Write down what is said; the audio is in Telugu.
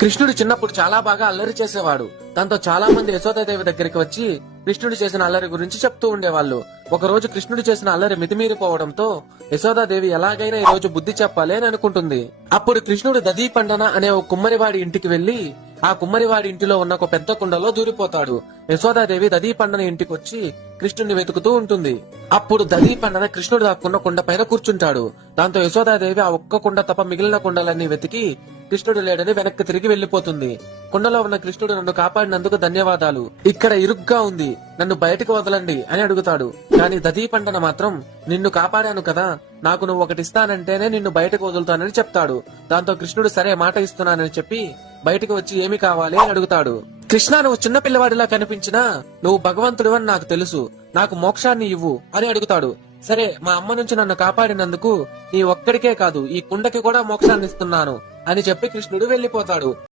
కృష్ణుడు చిన్నప్పుడు చాలా బాగా అల్లరి చేసేవాడు. దాంతో చాలా మంది యశోదాదేవి దగ్గరికి వచ్చి కృష్ణుడు చేసిన అల్లరి గురించి చెప్తూ ఉండేవాళ్ళు. ఒక రోజు కృష్ణుడు చేసిన అల్లరి మితిమీరిపోవడంతో యశోదాదేవి ఎలాగైనా ఈ రోజు బుద్ధి చెప్పాలి అని అనుకుంటుంది. అప్పుడు కృష్ణుడు దదీపండన అనే ఒక కుమ్మరివాడి ఇంటికి వెళ్లి ఆ కుమ్మరివాడి ఇంటిలో ఉన్న ఒక పెద్ద కుండలో దూరిపోతాడు. యశోదాదేవి దదీపండన ఇంటికి వచ్చి కృష్ణుడిని వెతుకుతూ ఉంటుంది. అప్పుడు దదీపండన కృష్ణుడు దాక్కున్న కుండ పైన కూర్చుంటాడు. దాంతో యశోదాదేవి ఆ ఒక్క కుండ తప్ప మిగిలిన కుండలన్నీ వెతికి కృష్ణుడు లేడని వెనక్కి తిరిగి వెళ్లిపోతుంది. కుండలో ఉన్న కృష్ణుడు నన్ను కాపాడినందుకు ధన్యవాదాలు. ఇక్కడ ఇరుగ్గా ఉంది, నన్ను బయటకు వదలండి అని అడుగుతాడు. కానీ దదీపండన మాత్రం నిన్ను కాపాడాను కదా, నాకు నువ్వు ఒకటిస్తానంటేనే నిన్ను బయటకు వదులుతానని చెప్తాడు. దాంతో కృష్ణుడు సరే మాట ఇస్తున్నానని చెప్పి బయటకు వచ్చి ఏమి కావాలి అని అడుగుతాడు. కృష్ణ, నువ్వు చిన్న పిల్లవాడిలా కనిపించినా నువ్వు భగవంతుడివని నాకు తెలుసు, నాకు మోక్షాన్ని ఇవ్వు అని అడుగుతాడు. సరే, మా అమ్మ నుంచి నన్ను కాపాడినందుకు నీ ఒక్కడికే కాదు ఈ కుండకి కూడా మోక్షాన్ని ఇస్తున్నాను అని చెప్పి కృష్ణుడు వెళ్లిపోతాడు.